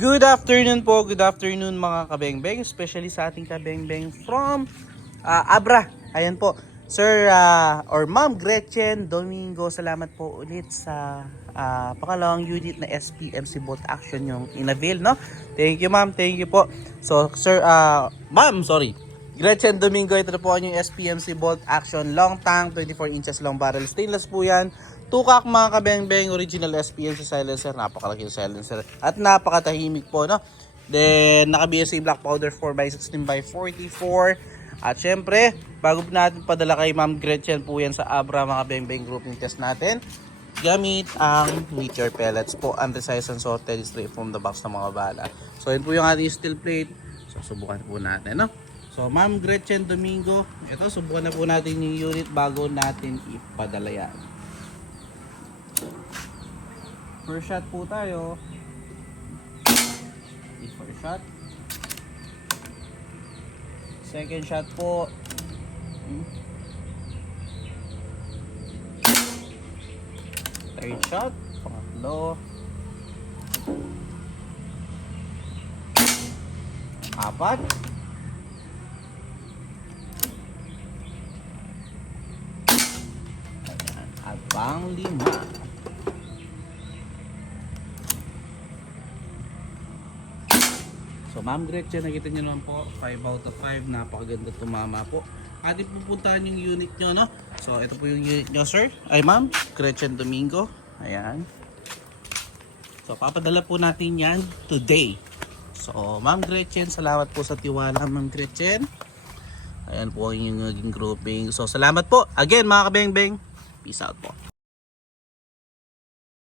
Good afternoon po, good afternoon mga kabengbeng, especially sa ating kabengbeng from Abra. Ayan po, Sir or Ma'am Gretchen Domingo, salamat po ulit sa pangalawang unit na SPMC Bolt Action yung inavail, no? Thank you ma'am, thank you po. So Sir, Ma'am, sorry. Gretchen Domingo, ito na po yung SPMC Bolt Action long tank, 24 inches long barrel. Stainless po yan. Tukak mga kabengbeng, original SPMC silencer. Napakalaki yung silencer. At napakatahimik po, no? Then, naka-BSA black powder 4x16x44. At syempre, bago natin padala kay Ma'am Gretchen po yan sa Abra mga kabengbeng grouping test natin, gamit ang meteor pellets po. Anti-size and sorted straight from the box ng mga bala. So, yun po yung ating steel plate. So, subukan po natin, no? So, Ma'am Gretchen Domingo, ito, subukan na po natin yung unit bago natin ipadala yan. First shot po tayo. First shot. Second shot po. Third shot. Pangatlo. Apat. At pang-lima. So Ma'am Gretchen, nakita nyo naman po, 5 out of 5, napakaganda tumama po. Ating pupuntahan yung unit nyo, no? So ito po yung unit nyo, sir. Ay Ma'am Gretchen Domingo. Ayan. So papadala po natin yan today. So Ma'am Gretchen, salamat po sa tiwala Ma'am Gretchen. Ayan po yung naging grouping. So salamat po. Again mga kabengbeng, peace out po.